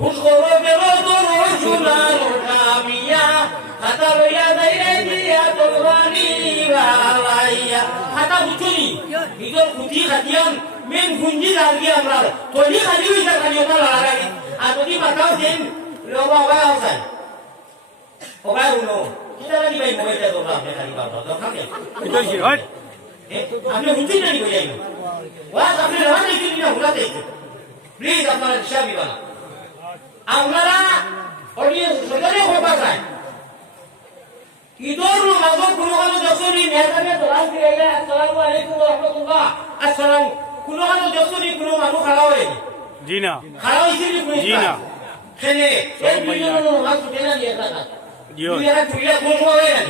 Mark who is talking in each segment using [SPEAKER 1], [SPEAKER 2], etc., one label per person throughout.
[SPEAKER 1] উসকরো বেরো তোর সোনার কামিয়া হাতা লইয়া যাইরে দিয়া তোরবানি বাবাইয়া হাতা বুঝুনি নিজের খুঁটি খাটিয়ান মেন গুঞ্জি লাগি আমরা তৈরি খালি হইতা খালি ওটা লাগাই আর যদি বাতাও দেন লবা ওবাই আসাই ওবাই উনো কিটা লাগি ভাই মোবাইলটা তোমরা আপনি খালি বাবা দরকার নেই
[SPEAKER 2] এটা কি হয়
[SPEAKER 1] আপনি হুঁচি নাই হয়ে যাইব ওয়াজ আপনি রান দেখি না হুলা দেখি প্লিজ আপনারা দিশা দিবা না আপনারা অডিয়েন্স সকালে হবা যায় ঈদর নামাজর কোনো কোনো দশরি মেহরবানি দোলান দিয়ে গেলে আসসালামু আলাইকুম ওয়া রাহমাতুল্লাহ আসসালাম। কোনো কোনো দশরি কোনো মানুষ খাড়া হয়ে
[SPEAKER 2] জি না।
[SPEAKER 1] খাড়া হয়েছে নি
[SPEAKER 2] জি না।
[SPEAKER 1] খেলে। এই দুইজন। নামাজ ছুটে না নিয়ে থাকা
[SPEAKER 2] হয়।
[SPEAKER 1] তুই এরা তুইলা কোন হবে না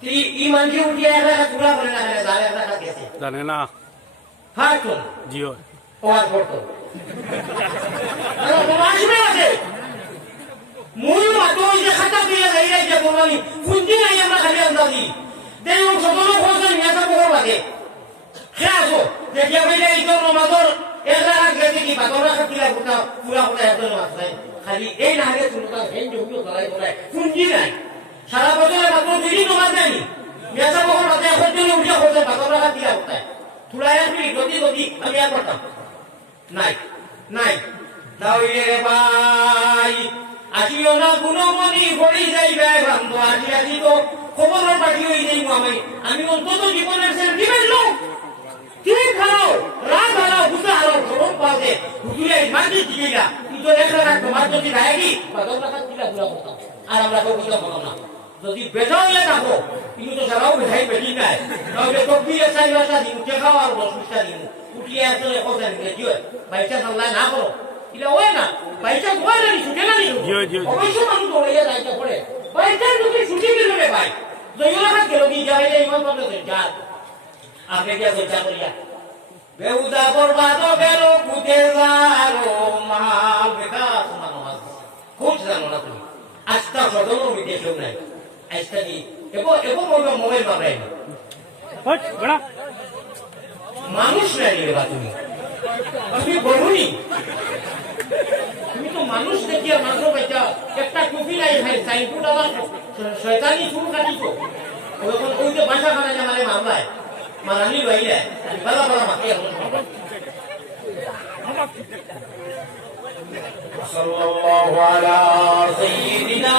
[SPEAKER 1] তুই ই মানকে উঠিয়ে একটা তুলা করে না একটা গেছে
[SPEAKER 2] জানে না।
[SPEAKER 1] হ্যাঁ
[SPEAKER 2] জি হয়
[SPEAKER 1] ওয়াজ করতো আসবে মাতো যে খাতা দিয়ে যাই যে খালি আন্দাজি দেই ও বড় লাগে খেয়ে আসো দেখিয়া ভাই এই খাতিলা পুরা নামাজ খালি এই না আগে তুমি তার হেন জমি নাই সারা বছরে মাত্র দুই নমাজ নাই মেসা বহন রাতে এখন জন্য উঠে খোঁজে বাতরা খাতিলা কোথায় তুলা এক মিনিট যদি আমি আর নাই নাই। তাহলে ভাই আসিও না গুণমণি পড়ি যাইবে ভ্রান্ত আসি আসি তো খবর পাঠি হয়ে যাইব আমি আমি অন্তত জীবনের সেন্টিমেন্ট লোক ঠিক খাও? রাত হারাও বুঝা হারাও খবর পাওয়া হুজুরে মাটি দিগিলা তুই তো লেখা রাখ তোমার যদি গায়কি বা দশ দিলা পুরা করতাম আর আমরা না। যদি বেজা হইলে থাকো কিন্তু তো সারাও বেঠাই বেটি নাই তাহলে তো কি চাই বাসা দিন টেকাও আর বিশটা দিন উঠিয়ে আসলে কথা নিলে কি হয় বাইচা সাল্লাই না করো এটা ওই না বাইচা গোয়া না ছুটে না নিল
[SPEAKER 2] জি, জি, জি।
[SPEAKER 1] অবশ্য মানুষ দৌড়াইয়া যাইতে পড়ে বাইচা যদি ছুটি দিল রে ভাই জয়লা হাত গেল কি যাই মোবাইল বাবাই
[SPEAKER 2] বড়া
[SPEAKER 1] মানুষ নাই রে বা তুমি তুমি বলুনি তুমি তো মানুষ দেখিয়া মাত্র পাইছা একটা টুপি নাই ভাই সাইনপুর আবার শয়তানি চুল কাটিছো ওরকম ওই যে বাসা খানা যে মানে মামলায় মারানি বাইলে বালা বালা মাকে صلى الله على سيدنا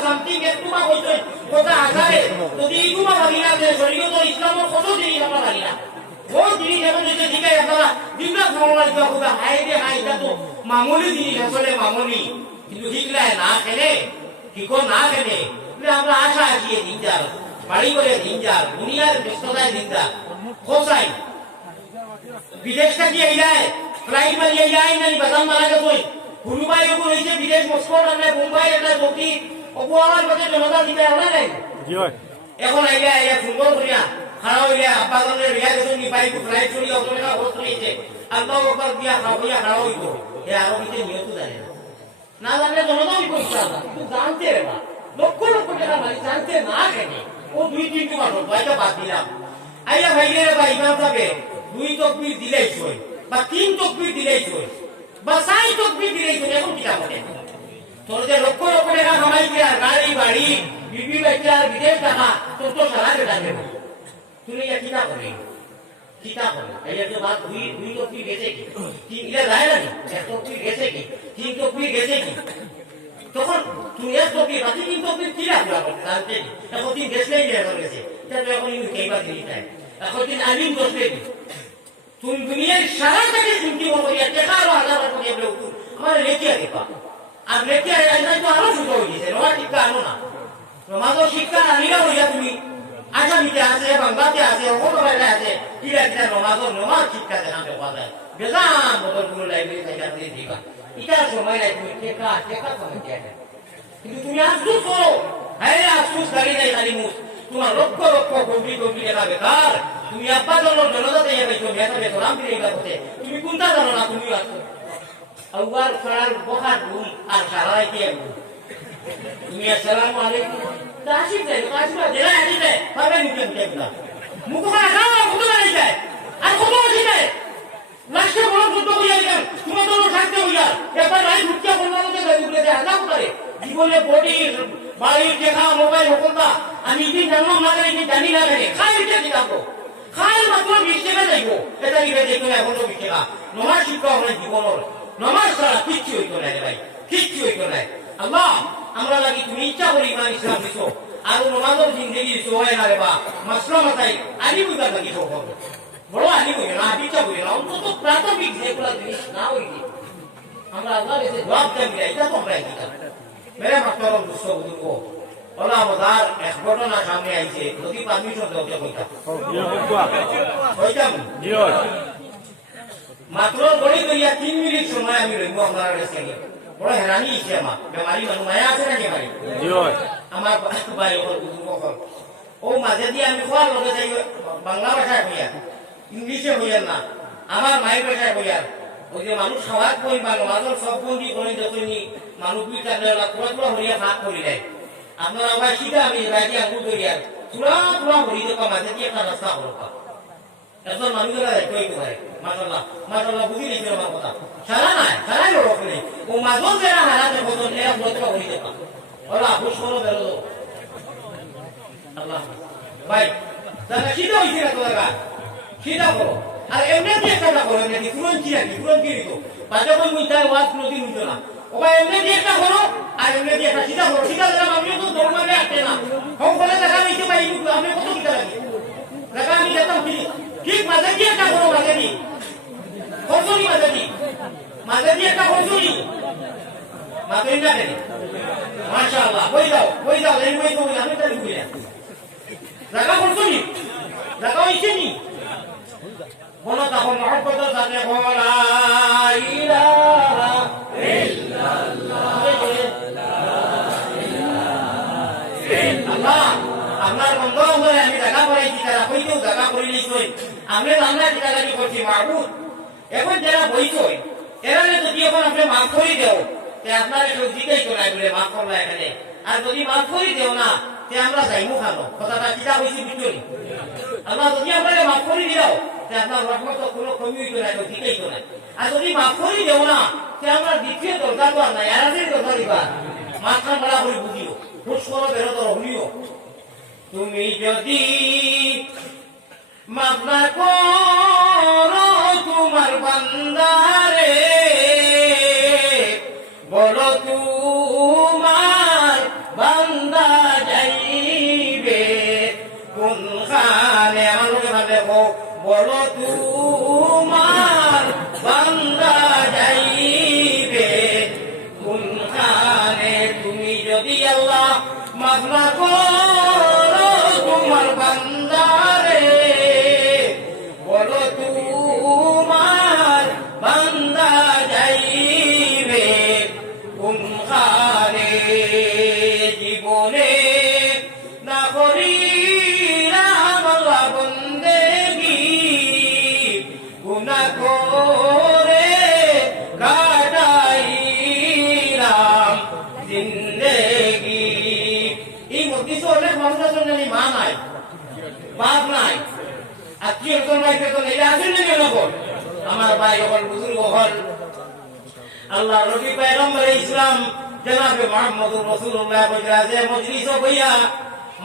[SPEAKER 1] সামথিং যদি জিনিস না যদি কিন্তু শিখলে না খেলে ঠিকও না খেলে। আমরা আশা এই দিনটার বাড়ি করে দিনটার দুনিয়ার ব্যস্ততায় দিনটা খোসাই বিদেশটা কি এই যায় যায় নাই বাদাম মারা গেছে। এগুলো হয়েছে বিদেশ মস্কো না মুম্বাই এটা গতি অপু আমার জনতা দিতে হবে নাই এখন আইলে আইলে সুন্দর করিয়া খারাপ হইলে আব্বা গনে রিয়া গেছে নি বাইক ফ্লাইট চুরি অপনে না দিয়া খাওয়া হইয়া খারাপ হইতো এ আরও কিছু নিয়ত জানে না। না জানলে জনতা না রে বা লক্ষ লক্ষ টাকা জানতে না কেন ও দুই তিনটি মানুষ বাইটা বাদ দিলাম। আইয়া ভাইলে বা ইমাম সাহেব দুই তকবির দিলেই সই বা তিন তকবির দিলেই সই বা চাই তকবির দিলেই সই এখন কিটা বলে তোর যে লক্ষ লক্ষ টাকা কামাই আর গাড়ি বাড়ি, বিবি বাচ্চা, বিদেশ টাকা তোর তো সারা বেটা দেবো। তুই এটা কিনা করে কিতা করে এই যে বাদ দুই দুই তকবির গেছে কি? তিন ইলা যায় না এক তকবির গেছে কি? তিন তকবির গেছে কি? তখন তুমি এক তকবির বাকি তিন তকবির কি লাগল জানতে এখন তিন গেছলেই নিয়ে গেছে। তাহলে এখন ইউ কেইবার জিনিস নাই এখন তিন আলিম কি তুমি দুনিয়ার সারা থেকে চিন্তি করিয়া টাকা আরও হাজার টাকা দিয়ে আমার লেখিয়া দিবা আর লেখিয়া নাই তো আরও সুযোগ হয়ে গেছে নয়া শিক্ষা আনো না। নমাজের শিক্ষা আনিলা হইয়া তুমি আসামিতে আছে, বাংলাতে আছে বাইরে আছে কিরা কিরা নমাজের নমাজ শিক্ষা দেখাতে পাওয়া যায়। বেজান বদলগুলো লাইব্রেরি থেকে আপনি দিবা। ইটার সময় নাই, তুমি টেকা টেকা সময় দিয়ে। কিন্তু তুমি আফসুস করো হ্যাঁ আফসুস দাঁড়িয়ে নাই খালি মুখ। তোমার লক্ষ লক্ষ কোটি কোটি টাকা বেকার। তুমি আব্বা জন্য জনতা দিয়ে পেয়েছ মেয়েটা এই করতে তুমি কোনটা জানো না, তুমি আসছো আউয়ার সারার বহার রুম আর সারা দিয়ে তুমি আসসালামু আলাইকুম। তা আসিফ দেয় আসিফ জেলা আসিফ দেয় পাবে মুখে মুখে কথা মুখ খানা খাও কত লাগে যায় আর কত আছে যায় লাস্টে বড় যুদ্ধ হইয়া গেল তুমি তো থাকতে হইয়া। একবার রাই মুখে বললাম যে গাড়ি উঠে যায় আজাব করে। জীবনে বডি বাড়ি দেখা মোবাইল হকলতা আমি কি জানলাম না জানি, কি জানি না জানি। খাই উঠে দিতাম খাই জীবনের নমাজ ছাড়া কিচ্ছু হইতো না ভাই কিচ্ছু হইতো না। আল্লাহ আমরা লাগি তুমি ইচ্ছা করি ইমান ইসলাম দিছো আর নমাজের জিন্দগি দিছো হয় না রে বা মাসলা মাথায় আনি বুঝা লাগি সব বড় আনি বুঝে না বিচা না অন্তত প্রাথমিক যেগুলো জিনিস না হইলি। আমরা আল্লাহর কাছে জবাব চাই এটা তো আমরা এটা মেরে মাত্র দুষ্ট ওলা আমাদের এক ঘটনা সামনে আইছে যদি পারমিশন দেওয়া
[SPEAKER 2] জিও
[SPEAKER 1] মাত্র গড়ি কইয়া তিন মিনিট সময় আমি রইব আপনার কাছে বড় হেরানি ইচ্ছে আমার বেমারি মানুষ মায়া আছে নাকি বাড়ি আমার বাড়ি হল বুজুর্গ হল ও মাঝে দিয়ে আমি খোয়ার লগে যাই বাংলা ভাষায় হইয়া ইংলিশে হইয়ার না। আমার মায়ের ভাষায় হইয়ার ওই যে মানুষ খাওয়ার কই বা নমাজের সব বন্দি করে যতনি মানুষ দুই চার ওরা পুরা পুরা হরিয়া ভাগ করি দেয় আপনারা আবার সিধা আমি রাজি আঙ্গুল করিয়ার পুরা পুরা হরি দেখা মাঝে দিয়ে একটা রাস্তা হলো। একজন মানুষেরা হইতে পারে মাসাল্লাহ মাসাল্লাহ বুঝি নিয়েছিল আমার কথা। সারা নাই সারাই লোক নেই। ও মাঝন যারা হারাতে বদল এরা বলতে হইতে পারে ওরা আপুস করো, বেরো আল্লাহ ভাই, তাহলে সিধা হয়েছে না তোর গা সিধা করো আর এমনি কত কিতা লাগে দেখা আমি যেতাম ঠিক ঠিক মাঝারি একটা করো মাঝারি খরচুরি মাঝারি মাঝারি একটা খরচুরি মাঝারি না কেন মাশাআল্লাহ, কই যাও কই যাও, এই মই কই, আমি কই না। জায়গা খরচুরি জায়গা হইছে নি? বলো তখন মহব্বত জানে বলা। করাইছি তারা কইতেও জায়গা করে নিশ্চয় আমি রান্না যেটা লাগি করছি মাহবুদ এখন যারা বইছই এরা যদি এখন আপনি মাফ করে দেও, তে আপনার একটু জিতেই তো নাই বলে মাফ করলা এখানে। আর যদি মাফ করে দেও না, তে আমরা যাইমু খানো কথাটা কিতা হয়েছি বিচরি আল্লাহ যদি আপনারা মাফ করে দিও তে আপনার রহমত কোনো কমি হইতো না কেউ জিতেই তো নাই আর যদি মাফ করে দেও না, তে আমরা দ্বিতীয় দরকার তো আর নাই আর দরকার দিবা। মাথা মারা করে বুঝিও, হুশ করো, বেরো তো শুনিও তুমি যদি Mama, ভাই হল বুজুর্গ হল আল্লাহ রবি পয়গম্বর ইসলাম জনাবে মুহাম্মদুর রাসূলুল্লাহ বজরা যে মজলিস হইয়া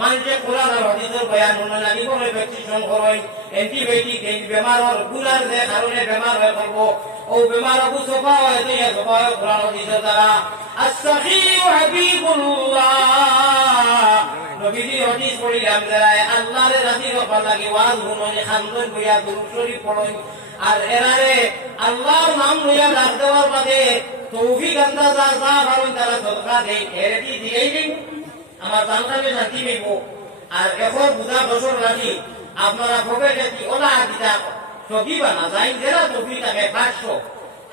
[SPEAKER 1] মানুষে কোরআন আর হাদিসের বয়ান শুনে না নিবনে প্রেসক্রিপশন করেন অ্যান্টিবায়োটিক এই বেমাররগুলার যে কারণে বেমার হয়ে পড়ব। ও বেমার অবু সফা হয়ে তো ইয়া সফা হয় কোরআন হাদিসের দ্বারা। আস-সাহিহ হাবিবুল্লাহ। নবীজি হাদিস পড়িলাম, যারা আল্লাহর রাজি রফা লাগে ওয়াজ শুননি খান্দন বইয়া দুরূদ শরীফ পড়ই আর এরারে আল্লাহর নাম লইয়া ডাক দেওয়ার বাদে তৌফিক আন্দাজা যা পারেন তারা সদকা দেয় এরে দি দিয়েই দিন আমার জানতামে শান্তি পাইব আর এখন বুঝা বছর লাগি, আপনারা ভোগে যেটি ওলা দিতা ছবি বানা যাই জেলা ছবি থাকে পাঁচশো,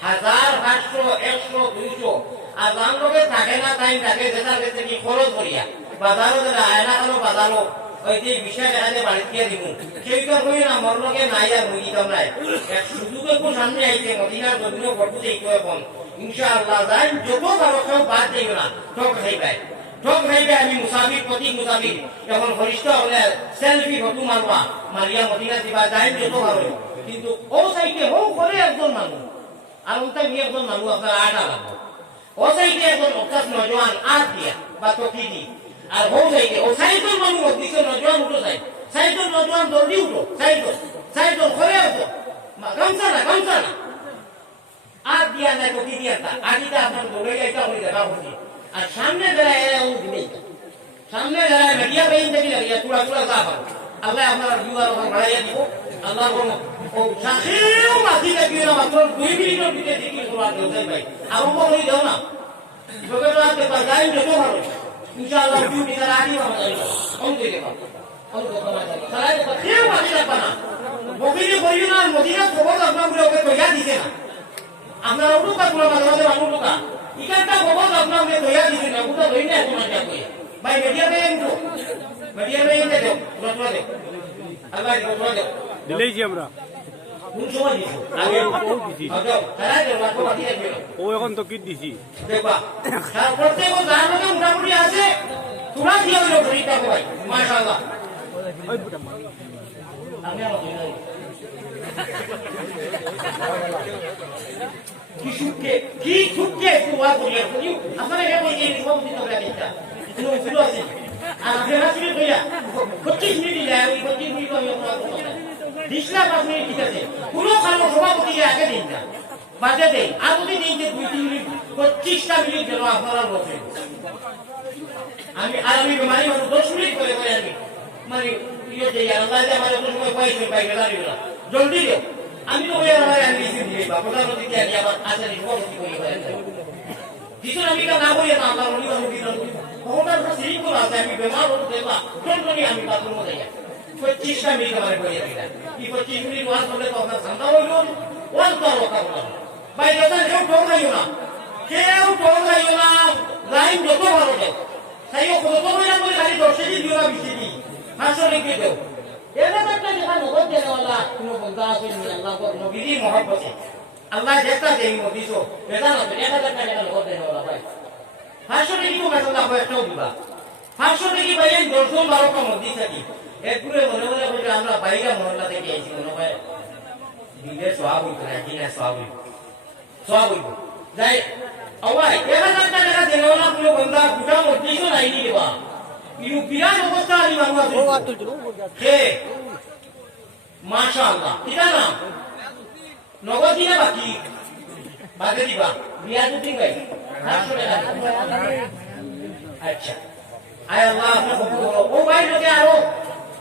[SPEAKER 1] হাজার পাঁচশো, একশো, দুইশো। আর যার লোকে থাকে না, তাই থাকে, যেটা গেছে কি খরচ করিয়া? বাজারও যেটা আয়না কালো, বাজারও। ওই যে বিষয় দেখাতে বাড়িতে গিয়ে দিব সেই তো না মর লগে নাই আর মুই দিতাম নাই এক সুযোগ একটু সামনে আইছে, মদিনার এখন ইনশাআল্লাহ যাই, যত ভালো কেউ বাদ দেব না ঠক খাইবে ঠক খাইবে আমি মুসাফির, প্রতি মুসাফির। যখন হরিষ্ঠ হলে সেলফি ফটো মারবা। মারিয়া মদিনা দিবা, যাই, যত ভালো কিন্তু ও সাইডে হও করে একজন মানুষ আর ওটাই নিয়ে একজন মানুষ আপনার আটা লাগবে ও সাইডে একজন অর্থাৎ নজওয়ান, আট দিয়া, বা টকি দি আর হো সাইডে ও সাইডের মানুষ দিছে নজওয়ান উঠো সাইড সাইডের নজওয়ান জলদি উঠো সাইডের সাইডের ঘরে উঠো গামছা না গামছা না। আর দিয়া নাই টকি দিয়া তা আদিটা আপনার দৌড়ে যাইতা হয়ে দেখা হচ্ছে আর সামনে দাঁড়ায় এরা ও দিবেই সামনে দাঁড়ায় মিডিয়া বেইন থেকে লাগিয়া তুলা তুলা যা পারে আল্লাহ আপনার ভিউয়ার ওখানে বাড়াইয়া দিব। আল্লাহ কোনো ও সাথেও মাসি লাগি না, মাত্র দুই মিনিটের ভিতরে দেখি তোমার দেওয়াই ভাই। আরম্ভ করে দাও না। তোকে তো আজকে বাজাই যত ভালো। ইনশাআল্লাহ নিতে রাখি ভালো যাবে কোন দিকে পাবো কোন দিকে পাবো তাহলে কেউ মাসি লাগবে না বকিলে করিও না মদিনা খবর আপনার ওকে কইয়া দিছে না। আপনার ওটু কাকুলা মাঝে মাঝে মানুষ টোকা খবর আপনার কইয়া দিছে না। ওটা ধরি না তোমার যা কইয়া ভাই মিডিয়া বেইন তো মিডিয়া বেইন দে দাও তোরা তোরা আল্লাহ তোরা দে
[SPEAKER 2] দিলেইছি আমরা। ও এখন তো কিট দিছি।
[SPEAKER 1] কি সুখে কি সুখে তোমার করিয়া করি আপনারা এটা বলি সব দিন আমরা দেখতা কোনো উঠল আছে আর আপনারা শুনে কইয়া পঁচিশ মিনিট দিলে ওই পঁচিশ মিনিট আমি আপনার দিসলা পাঁচ মিনিট ঠিক আছে কোনো কারণ সভাপতি আগে দিন না? বাজে দেয় আর যদি দিন যে দুই, তিন মিনিট, পঁচিশটা মিনিট যেন আপনারা বসেন। আমি আর আমি মানুষ দশ মিনিট করে করে আমি মানে ইয়ে যে আল্লাহ যে আমার অত সময় পাইছে পাই গেলা না জলদি দিও আমি তো ওই আমার আমি রিসিভ দিই বা প্রধানমন্ত্রী কে আমি আমার আচারি সভাপতি করি করে কিছু আমি কা না বলি না আমার উনি আমি দিলাম ওটার তো সেই কোন আছে, আমি বেমার হতে টনটনি আমি বাথরুমে যাই। পঁচিশটা মিনিট আমার করে কি পঁচিশ মিনিট? ওয়াজ করলে তো আপনার ঠান্ডা হইল ওয়াজ আর কথা বলা। ভাই যখন কেউ ঠকাইও না। কেউ ঠকাইও না। লাইন যত ভালো দেয় তাই ও কত মহিলা করে খালি দশে দিন দিও না, বিশে দিন হাসো রেখে দেও আল্লাহ এই একগুলো মনে মনে বলছে আমরা বাইরে মহল্লা থেকে। আইছি মনে হয় দিলে সব হইতো না কিনা সব হইতো সব হইতো যাই অবাই এক হাজার টাকা ওলা কোনো বন্ধা গুটা মধ্যেও নাই নি দেবা ইনু বিরাট অবস্থা আমি আছে কে? মাশাআল্লাহ। কিটা নাম? নগদ দিনে বাকি? বাকি দিবা। বিয়া দুটি গাই আচ্ছা। আয় আল্লাহ আপনার কবুল ও ভাই লোকে আরও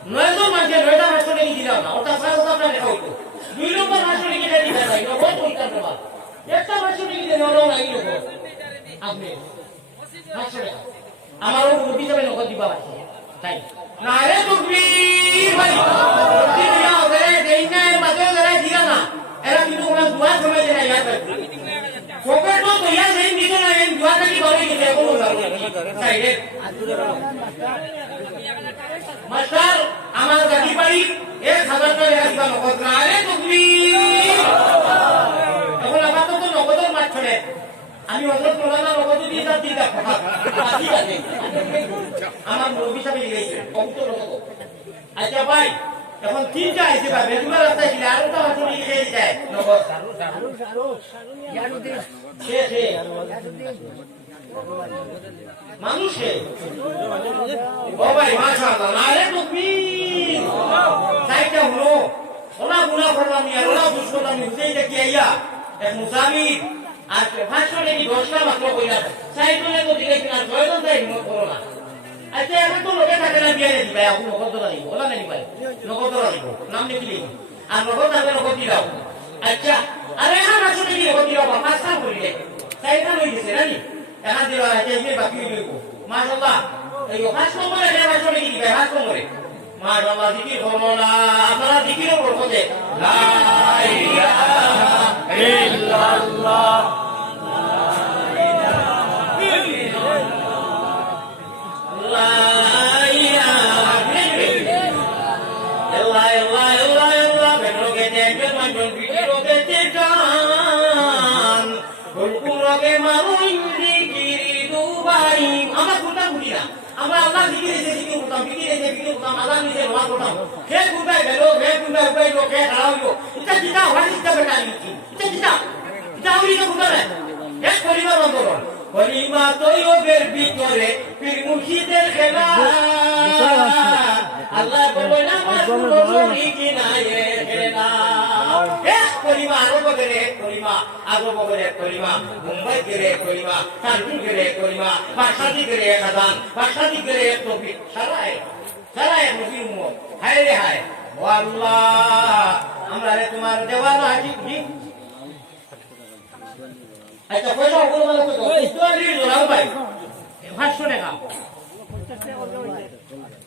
[SPEAKER 1] নয়জন মানুষের নয়টা মাস করে দিলাম না ওটা সারা কথা আপনার লেখা হইতো দুই নম্বর মাস করে কিনে দিতে যাই নগদ পরীক্ষা দেবা একটা মাস করে কিনে নেওয়াও নাই লোক। আপনি আমার ও রুটি যাবে নগদ দিবা আছে তাই। না দিয়া না। এর বাদে ওদের দিয়া না এরা দুয়া দেয় না না দুয়া মাস্টার আমার গাড়ি বাড়ি এক হাজার টাকা দিবা নগদ না রে তুকবীর এখন আমার তো নগদের মাঠ ছড়ে আমি হজরত মৌলানা নগদ দিয়ে তার দিন দেখো ঠিক আছে। আমার নবী সাহেব গেছে কত নগদ আচ্ছা ভাই এখন তিনটা আইছে বা রেগুলার রাস্তায় গেলে আরও তো আমার চলে গিয়ে যায় নগদ সে সে। মানুষে। ও ভাই, মাশাআল্লাহ না রে তুকবীর সাইটা হলো ওলা গুনাহ করলাম ইয়া ওলা করলাম হুসেই দেখি আইয়া এক মুসাফির আর পাঁচশো নাকি দশটা মাত্র কইলা সাইকেলে তো দিলে কিনা ছয়জন তাই হিম্মত করো না। আচ্ছা এখন তো লোকে থাকে না, বিয়ে দিবা এখন নগদ লাগিব ওলা নাকি ভাই? নগদ লাগিব নাম লিখলি আর নগদ থাকলে নগদ দি আচ্ছা আরে হ্যাঁ পাঁচশো নাকি নগদ দি দাও পাঁচ কাম করিলে চাৰিটা লৈ দিছে নানি? এখন দিবা এতিয়া এমনি বাকী দিব মাশাল্লাহ এই পাঁচ নম্বরে এটা পাঁচশো নাকি দিবা পাঁচ নম্বরে মাশাল্লাহ দিকির হলো আপনারা দিকিরও বলছে লা ইলাহা ইল্লাল্লাহ আমরা কোনটা বুঝি না আমরা আল্লাহ দিকে এসে দিকে করতাম দিকে এসে দিকে করতাম আল্লাহ নিজে নোয়া করতাম। কে কোনটাই বেলো কে কোনটাই উপাইলো কে খাড়াইলো এটা দিতা হয় দিতা বেটা নিকি এটা দিতা এটা আমি তো কোনটা এক পরিবার আন্দোলন কলিমা তৈবের ভিতরে পীর মুর্শিদের খেলা। আল্লাহ বলে না মাসুরি কিনায়ে খেলা? এক কলিমা আরও বগরে কলিমা আরও বগরে কলিমা মুম্বাই গেরে কলিমা কানপুর গেরে কলিমা বাসাদি গেরে আদান বাসাদি গেরে এক টপিক সারা এক সারা এক নবীর উম্মত। হায় রে হায়। ও আল্লাহ আমরা রে তোমার দেওয়ানা হাজি ঠিক আচ্ছা পয়সা ওগুলো মানে কত তোর ঋণ জোড়াও ভাই।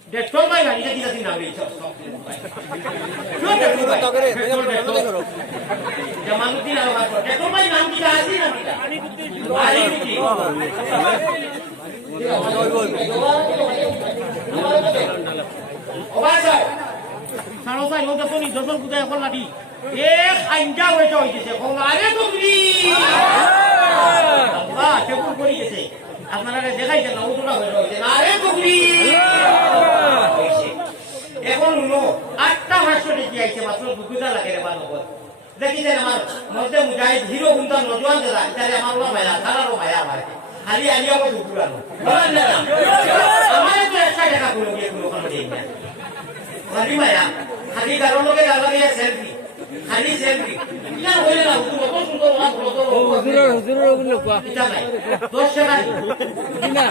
[SPEAKER 1] পাঁচশো টাকা দেড়শো ভাই ভাই এটা দিটা দিন আমি সব সব জামানুদ্দিন আর ভাই দেড়শো ভাই নাম দিটা আছে নাম দিটা আরে কি? ওবাই যাও সাড়ে চাই হোক দেখো নি দর্শন পূজা এখন লাঠি এক আইনটা হয়েছে হয়েছে আরে তুমি আল্লাহ টেকুর করে গেছে আপনারা দেখাইছেন না উল্টোটা হয়ে রয়েছে আরে তুমি এখন হলো আটটা ভাষ্য দেখি আইছে মাত্র দুটা লাগে রে ভালো করে দেখিছেন আমার মধ্যে মুজাহিদ হিরো গুন্তা নজওয়ান দাদা ইতারে আমার ওলা মায়া তারারও মায়া ভাই খালি আনি। আমার দুপুরানো বলেন না আমার তো একটা টাকা কোনো গিয়ে কোনো কোনো দিন না খালি মায়া। খালি কারণ লোকে গালা দিয়ে সেলফি খালি সেলফি ইটা হইলে না তুমি কত সুন্দর ওলা কত
[SPEAKER 3] হুজুরের হুজুরের ওগুলো কোয়া
[SPEAKER 1] ইটা নাই। দশ টাকা
[SPEAKER 3] না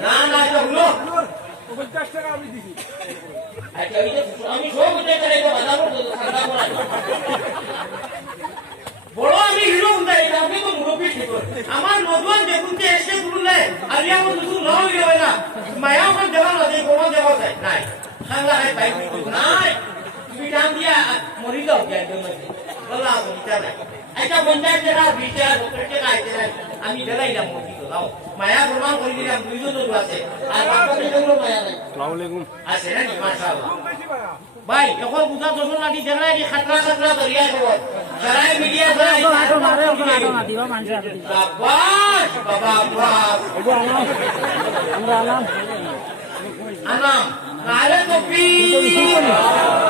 [SPEAKER 1] না, না, আচ্ছা, যে। বড় আমি হিরো উঠে এটা আপনি তো মুরব্বী ঠিক আমার নজওয়ান দেখুনতে এসে শুনলে আমি আমার নতুন নাও হয়ে না মায়া ওখান দেওয়া না দিয়ে কোনো দেওয়া যায় নাই সাংলা নাই নাম দিয়া মরি যাও। পঞ্চায়েত মায়া প্রমাণ করে দিলাম দুইজন আছে। আর বাপকে মায়া নাই।
[SPEAKER 2] আলাইকুম।
[SPEAKER 1] আছে না মাশাআল্লাহ। ভাই এখন বুঝা খাতরা খাতরা দরিয়া মিডিয়া
[SPEAKER 3] দিবা মানুষ
[SPEAKER 1] বাবাস বাবা
[SPEAKER 3] আমরা
[SPEAKER 1] আনাম। তে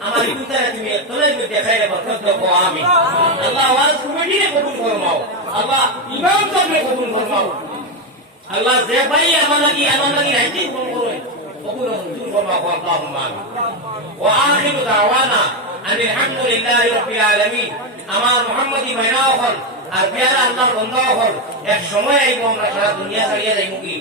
[SPEAKER 1] আমার ইকুতারে তুমি তোলাই মধ্যে খাইলে বরকত দেখো আমি আল্লাহ আওয়াজ কমিটিকে কবুল ফরমাও আল্লাহ ইমাম সাহেবকে কবুল ফরমাও আল্লাহ যে ভাই আমার লাগি আমার লাগি রাইতে কবুল করো কবুল মঞ্জুর ফরমাও আল্লাহুম্মা আমিন ওয়া আখিরু দাওয়ানা আনিল হামদুলিল্লাহি রাব্বিল আলামিন আমার হল আর পেয়ারা আল্লাহর বন্দাও হল এক সময় আইব আমরা সারা দুনিয়া ছাড়িয়ে যাইব কি